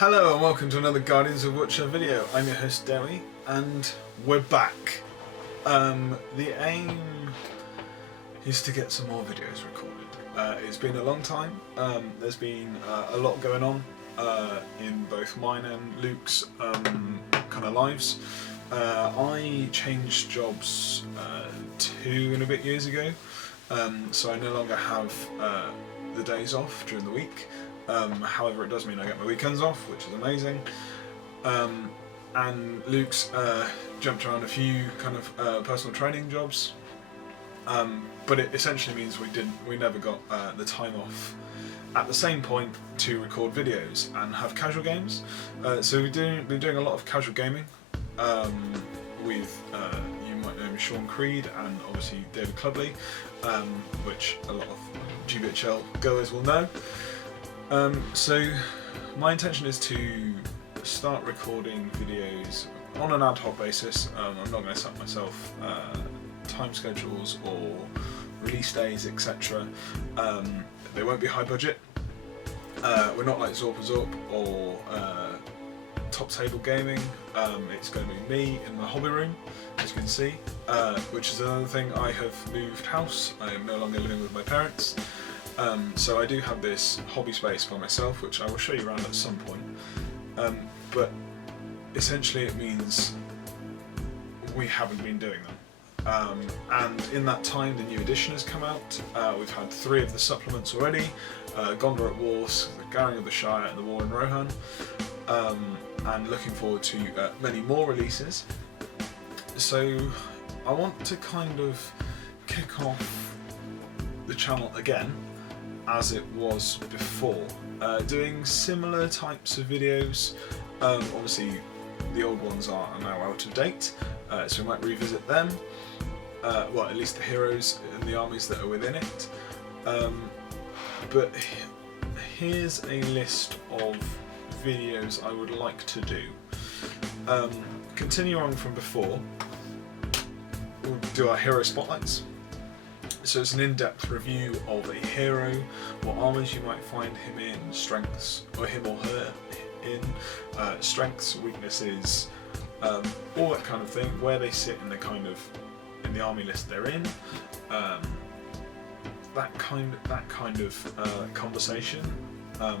Hello and welcome to another Guardians of Wilt-Shire video. I'm your host Dewi and we're back. The aim is to get some more videos recorded. It's been a long time. There's been a lot going on in both mine and Luke's kind of lives. I changed jobs 2 and a bit years ago, so I no longer have the days off during the week. However, it does mean I get my weekends off, which is amazing. And Luke's jumped around a few kind of personal training jobs, but it essentially means we never got the time off at the same point to record videos and have casual games. So we've been doing a lot of casual gaming with you might know Sean Creed and obviously David Clubley, which a lot of GBHL goers will know. So my intention is to start recording videos on an ad hoc basis. I'm not going to set myself time schedules or release days, etc. They won't be high budget. We're not like Zorp or Top Table Gaming. It's going to be me in my hobby room, as you can see, which is another thing. I have moved house. I am no longer living with my parents. So I do have this hobby space by myself, which I will show you around at some point. But essentially it means we haven't been doing them. And in that time the new edition has come out. We've had 3 of the supplements already, Gondor at War, the Garring of the Shire and the War in Rohan. And looking forward to many more releases. So I want to kind of kick off the channel again as it was before, doing similar types of videos. Obviously the old ones are now out of date, so we might revisit them, well, at least the heroes and the armies that are within it. But here's a list of videos I would like to do. Continue on from before, we'll do our hero spotlights. So it's an in-depth review of a hero, what armors you might find him in, strengths, or him or her in, strengths, weaknesses, all that kind of thing, where they sit in the army list they're in, that kind of conversation.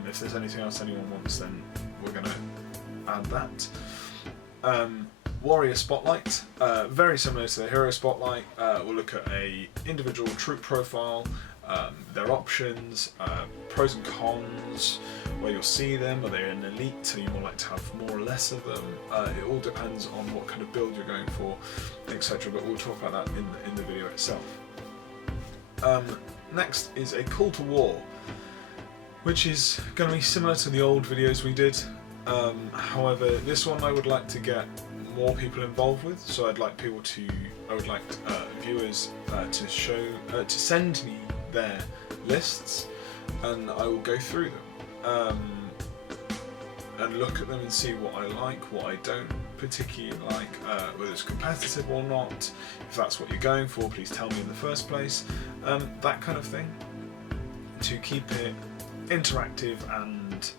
If there's anything else anyone wants, then we're going to add that. Warrior Spotlight, very similar to the Hero Spotlight. We'll look at a individual troop profile, their options, pros and cons, where you'll see them. Are they an elite? So you more like to have more or less of them? It all depends on what kind of build you're going for, etc. But we'll talk about that in the video itself. Next is a Call to War, which is going to be similar to the old videos we did. However, this one I would like to get more people involved with, so I would like viewers to send me their lists, and I will go through them and look at them and see what I like, what I don't particularly like, whether it's competitive or not. If that's what you're going for, please tell me in the first place. That kind of thing, to keep it interactive and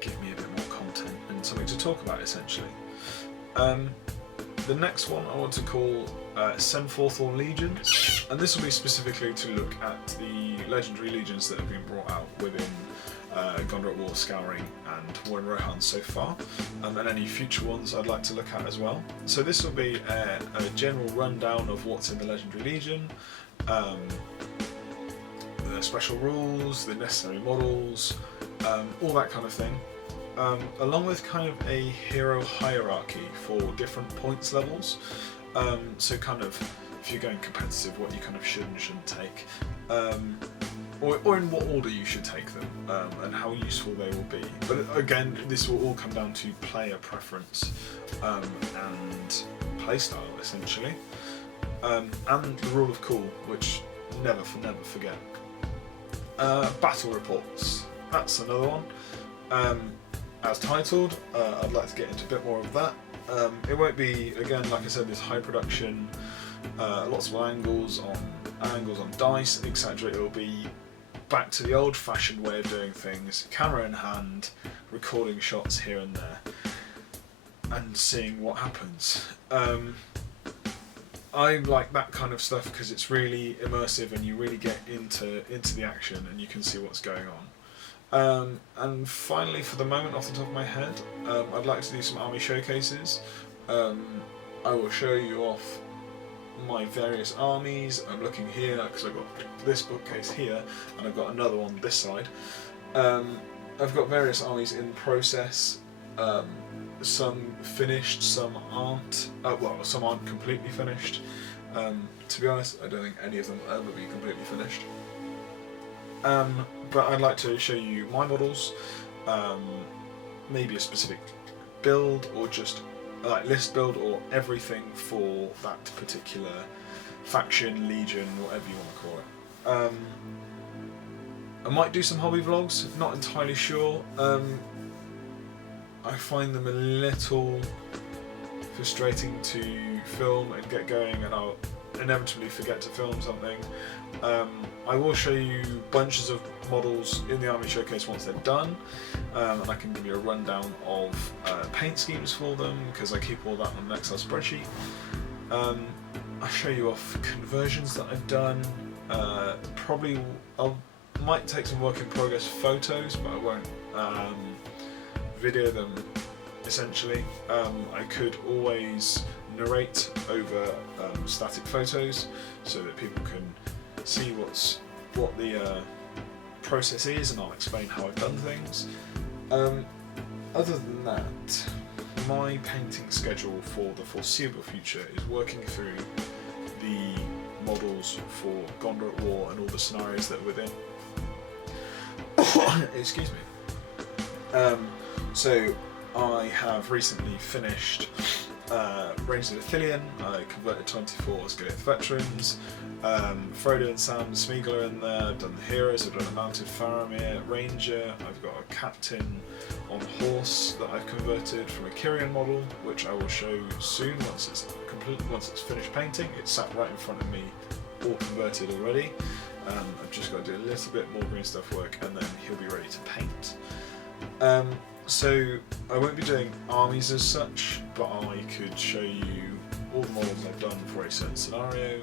give me a bit more content and something to talk about, essentially. The next one I want to call Send Forth All Legions, and this will be specifically to look at the legendary legions that have been brought out within Gondor at War, Scouring and War in Rohan so far, and any future ones I'd like to look at as well. So this will be a general rundown of what's in the legendary legion, the special rules, the necessary models, all that kind of thing. Along with kind of a hero hierarchy for different points levels. So kind of, if you're going competitive, what you kind of should and shouldn't take, or in what order you should take them, and how useful they will be. But again, this will all come down to player preference and playstyle, essentially, and the rule of cool, which never forget. Battle reports, that's another one. As titled, I'd like to get into a bit more of that. It won't be, again, like I said, this high production, lots of angles on dice, etc. It will be back to the old-fashioned way of doing things, camera in hand, recording shots here and there and seeing what happens. I like that kind of stuff because it's really immersive and you really get into the action and you can see what's going on. And finally, for the moment, off the top of my head, I'd like to do some army showcases. I will show you off my various armies. I'm looking here because I've got this bookcase here and I've got another one this side. I've got various armies in process. Some finished, some aren't. Well, some aren't completely finished. To be honest, I don't think any of them will ever be completely finished. But I'd like to show you my models, maybe a specific build, or just like list build, or everything for that particular faction, legion, whatever you want to call it. I might do some hobby vlogs, not entirely sure. I find them a little frustrating to film and get going, and I'll inevitably forget to film something. I will show you bunches of models in the army showcase once they're done, and I can give you a rundown of paint schemes for them because I keep all that on an Excel spreadsheet. I'll show you off conversions that I've done. Probably might take some work in progress photos, but I won't video them. Essentially, I could always narrate over static photos so that people can see what the process is, and I'll explain how I've done things. Other than that, my painting schedule for the foreseeable future is working through the models for Gondor at War and all the scenarios that are within. Excuse me. So I have recently finished Rangers of Ithilien. I converted 24 Scalyth veterans. Frodo and Sam Smeagol are in there. I've done the heroes. I've done a mounted Faramir ranger. I've got a captain on horse that I've converted from a Kyrian model, which I will show soon once it's complete. Once it's finished painting, it's sat right in front of me, all converted already. I've just got to do a little bit more green stuff work, and then he'll be ready to paint. So I won't be doing armies as such, but I could show you all the models I've done for a certain scenario.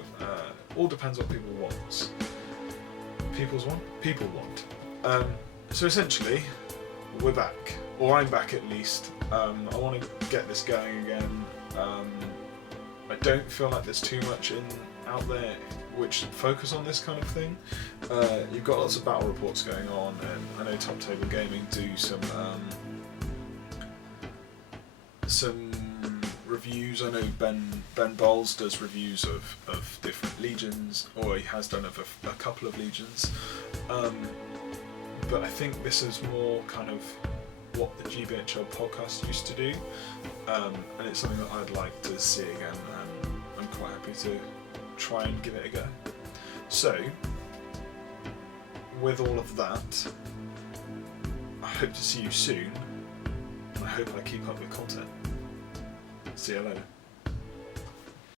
All depends what people want. People want. So essentially, we're back, or I'm back at least. I want to get this going again. I don't feel like there's too much out there which focus on this kind of thing. You've got lots of battle reports going on, and I know Top Table Gaming do some reviews. I know Ben Bowles does reviews of different legions, or he has done of a couple of legions. But I think this is more kind of what the GBHL podcast used to do, and it's something that I'd like to see again, and I'm quite happy to try and give it a go. So, with all of that, I hope to see you soon, and I hope I keep up with content. See you later.